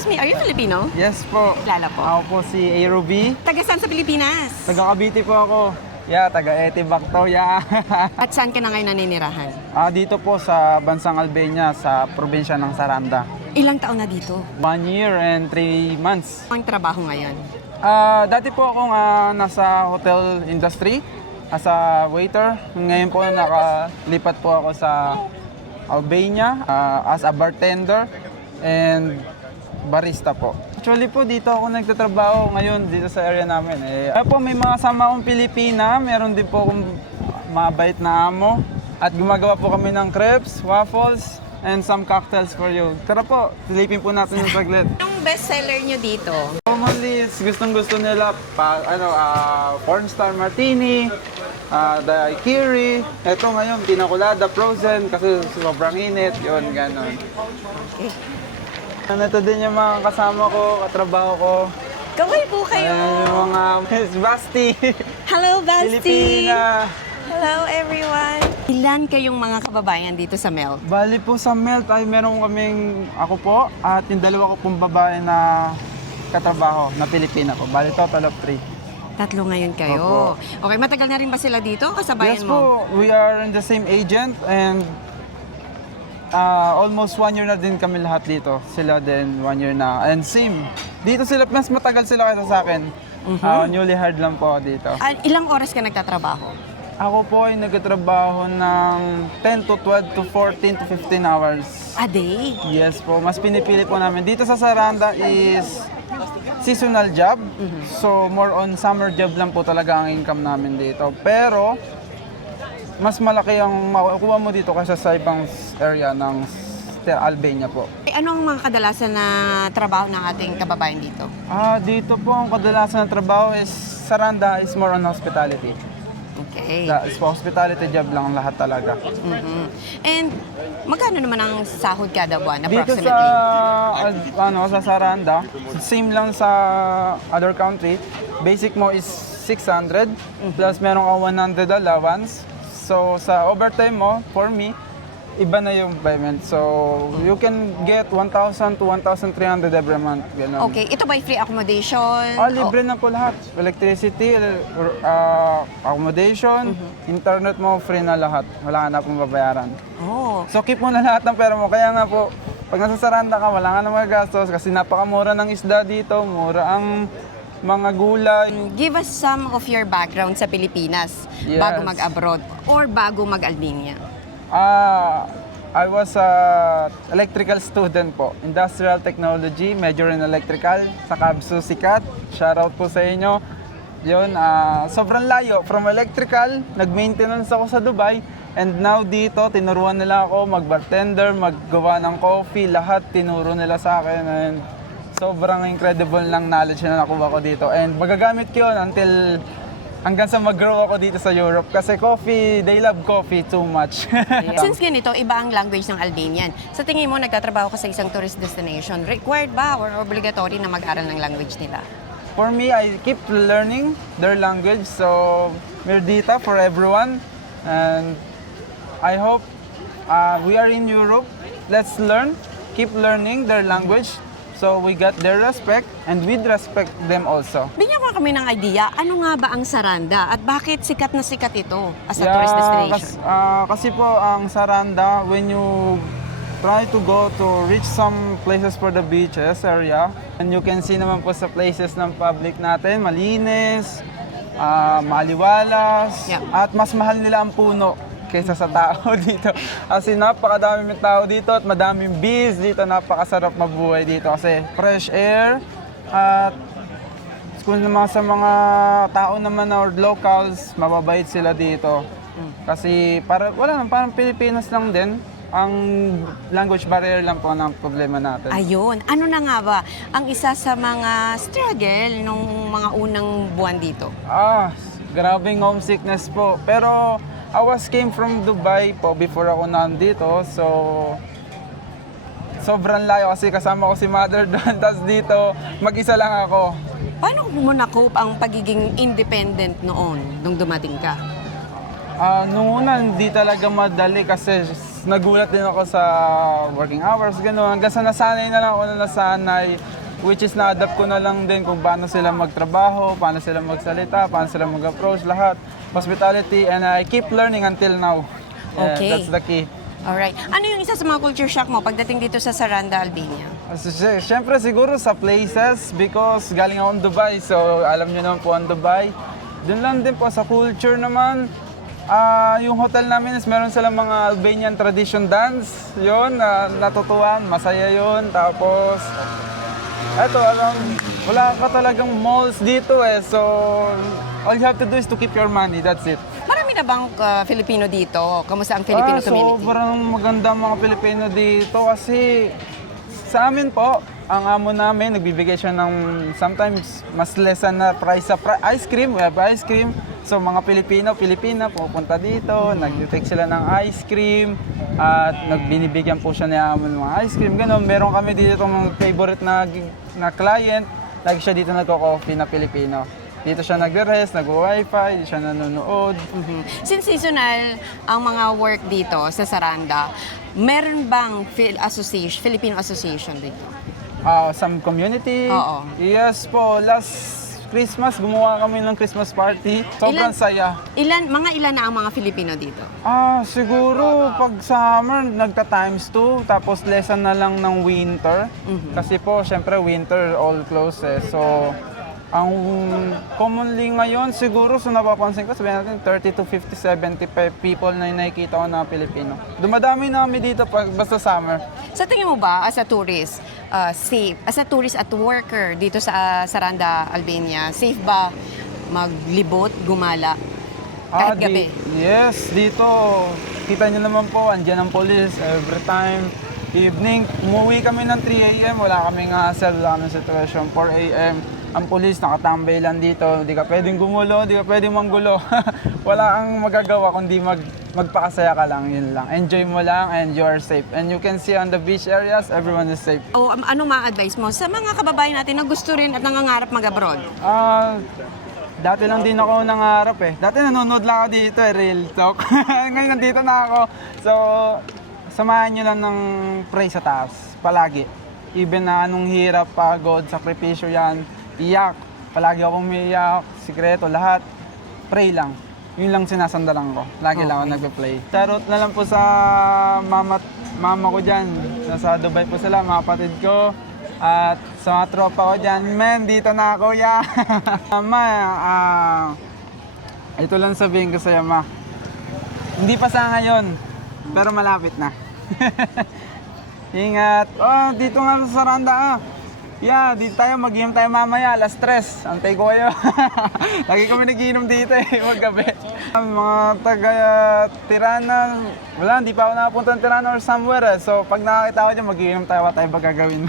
Excuse me, are you Filipino? Yes po. Kilala po. Ako po si Aerob. Taga saan sa Pilipinas? Taga Cavite po ako. Yeah, taga Etibac to. Yeah. At saan ka na ngayon naninirahan? Dito po sa Bansang Albania, sa probinsya ng Saranda. Ilang taon na dito? 1 year and 3 months. Ang trabaho ngayon? Dati po akong nasa hotel industry as a waiter. Ngayon po nakalipat po ako sa Albania as a bartender and barista po. Actually po dito ako nagtatrabaho ngayon dito sa area namin. Kaya po may mga kasama akong Pilipina, meron din po akong mabait na amo at gumagawa po kami ng crepes, waffles, and some cocktails for you. Tara po, silipin po natin yung saglit. Anong best seller nyo dito? Commonly, gustong-gusto nila pornstar martini, daiquiri. Ito ngayon, pinakulada, frozen kasi sobrang init, yun, ganon. Okay. Ito din yung mga kasama ko, katrabaho ko. Kaway po kayo! Ayan yung mga Miss Basti. Hello, Basti! Filipina. Hello, everyone! Ilan kayong mga kababayan dito sa Melt? Bali po sa Melt ay meron kaming ako po at yung dalawa ko pong babae na katrabaho na Pilipina po. Bali total of 3. Tatlo ngayon kayo. Okay, matagal na rin ba sila dito? Kasabayan Yes mo? po, we are in the same agent and almost 1 year na din kami lahat dito. Sila din 1 year na. And same, dito sila, mas matagal sila kaysa sa akin. Newly hired lang po ako dito. Ilang oras ka nagtatrabaho? Ako po ay nagtatrabaho ng 10 to 12 to 14 to 15 hours. A day? Yes po, mas pinipili po namin. Dito sa Saranda is seasonal job. So more on summer job lang po talaga ang income namin dito. Pero mas malaki ang makukuha mo dito kaysa sa ibang area ng Albania po. Anong mga kadalasan na trabaho ng ating kababayan dito? Dito po ang kadalasan ng trabaho is Saranda is more on hospitality. Okay. Hospitality job lang lahat talaga. And magkano naman ang sahod kada buwan, Dito approximately? sa Saranda, same lang sa other country. Basic mo is 600 plus meron ka 100 allowance. So sa overtime mo, for me, iba na yung payment. So you can get 1,000 to 1,300 every month. Ganun. Okay, ito ba free accommodation? Libre na po lahat. Electricity, accommodation, internet mo, free na lahat. Wala ka na pong babayaran. Oh. So keep mo na lahat ng pera mo. Kaya nga po, pag nasa Saranda ka, wala ka na magagastos kasi napakamura ng isda dito, mura ang mga gulay. Give us some of your background sa Pilipinas Yes. bago mag-abroad or bago mag-Albania. I was a electrical student po. Industrial Technology, major in electrical. Sa Kabsu Sikat. Shoutout po sa inyo. Yun, sobrang layo. From electrical, nag-maintenance ako sa Dubai. And now dito, tinuruan nila ako mag-bartender, maggawa ng coffee. Lahat tinuro nila sa akin. And sobrang incredible lang knowledge na nakuha ko dito. And magagamit ko yun hanggang sa mag-grow ako dito sa Europe. Kasi coffee, they love coffee too much. Since ganito, iba ang language ng Albanian. Sa tingin mo, nagtatrabaho ka sa isang tourist destination, required ba or obligatory na mag-aral ng language nila? For me, I keep learning their language. So, Mirdita for everyone. And I hope we are in Europe. Let's learn, keep learning their language. So we got their respect and we'd respect them also. Bigyan mo kami ng idea, ano nga ba ang Saranda at bakit sikat na sikat ito as a tourist destination? Kasi po ang Saranda, when you try to go to reach some places for the beaches area, and you can see naman po sa places ng public natin, malinis, maliwalas, at mas mahal nila ang puno kaysa sa tao dito. Kasi napakadaming tao dito at madaming bees dito. Napakasarap mabuhay dito kasi fresh air. At kung naman sa mga tao naman or locals, mababait sila dito. Kasi parang Pilipinas lang din. Ang language barrier lang po ang problema natin. Ayun, ano na nga ba ang isa sa mga struggle nung mga unang buwan dito? Grabing homesickness po. Pero I came from Dubai po before ako nandito. So, sobrang layo kasi kasama ko si mother doon. Tapos dito, mag-isa lang ako. Paano mo na-cope ang pagiging independent noon nung dumating ka? Noong una, hindi talaga madali kasi nagulat din ako sa working hours, gano'n. Hanggang sa nasanay na lang ako na nasanay, which is na-adapt ko na lang din kung paano sila magtrabaho, paano sila magsalita, paano sila mag-approach, lahat. Hospitality, and I keep learning until now. Yeah, Okay. that's the key. Alright. Ano yung isa sa mga culture shock mo pagdating dito sa Saranda, Albania? Siyempre siguro sa places because galing akong Dubai, so alam niyo naman po ang Dubai. Doon lang din po sa culture naman. Yung hotel namin is meron silang mga Albanian tradition dance. Yun, natutuwan, masaya yun. Tapos, eto, wala ka talagang malls dito eh. So, all you have to do is to keep your money, that's it. Marami na bang Filipino dito? Kamusta ang Filipino community? Sobrang maganda mga Pilipino dito kasi sa amin po, ang amo namin, nagbibigay siya ng sometimes mas less na price sa ice cream. We have ice cream. So mga Pilipina pupunta dito, nag-take sila ng ice cream at nagbinibigyan po siya niya amo ng mga ice cream. Ganon, meron kami dito mga favorite na client. Lagi siya dito nagko-coffee na Pilipino. Dito siya nagre-rest, nag-wifi, siya nanonood. Since seasonal ang mga work dito sa Saranda, meron bang Filipino Association dito? Some community. Oo. Yes po, last Christmas gumawa kami ng Christmas party. Sobrang saya. Mga ilan na ang mga Filipino dito? Siguro pag summer nagta times 2 tapos lesson na lang ng winter. Kasi po syempre winter all closed eh. So ang commonly ngayon siguro sa napapansin ko sabihin natin 30 to 50, 75 people na nakikita ko na Pilipino. Dumadami na kami dito pag basta summer. Sa tingin mo ba as a tourist, safe, as a tourist at worker dito sa Saranda, Albania, safe ba maglibot, gumala kahit gabi? Yes, dito kita niyo naman po andyan ang police every time. Evening, umuwi kami ng 3 a.m. Wala kaming hassle, wala kaming situation. 4 a.m. Ang pulis nakatambay lang dito. Hindi ka pwedeng gumulo, hindi ka pwedeng manggulo. Wala kang magagawa kundi magpakasaya ka lang, yun lang. Enjoy mo lang and you are safe. And you can see on the beach areas, everyone is safe. O ano ma-advise mo sa mga kababayan natin na gusto rin at nangangarap mag-abroad? Dati lang din ako nangarap eh. Dati nanonood lang ako dito eh, real talk. Ngayon nandito na ako. So, samahan nyo lang ng pray sa taas, palagi. Even na anong hirap, pagod, sakripisyo yan, iyak. Palagi akong umiiyak, sikreto, lahat. Pray lang. Yun lang sinasandalan ko. Lagi lang ako nagpe-play. Charot na lang po sa mama ko dyan. Nasa Dubai po sila, mga kapatid ko. At sa mga tropa ko dyan, men, dito na ako, ya. Ma, ito lang sabihin ko sa'yo, ma. Hindi pa sa ngayon, pero malapit na. Ingat. Dito nga sa Saranda, Yeah, dito tayo, mag-inom tayo mamaya, alas 3. Antay ko kayo. Lagi kami nagiinom dito eh, maggabi. Mga taga Tirana, wala, hindi pa ako nakapunta ng Tirana or somewhere eh. So pag nakakita ko dyan, mag-iinom tayo, what tayo ba gagawin?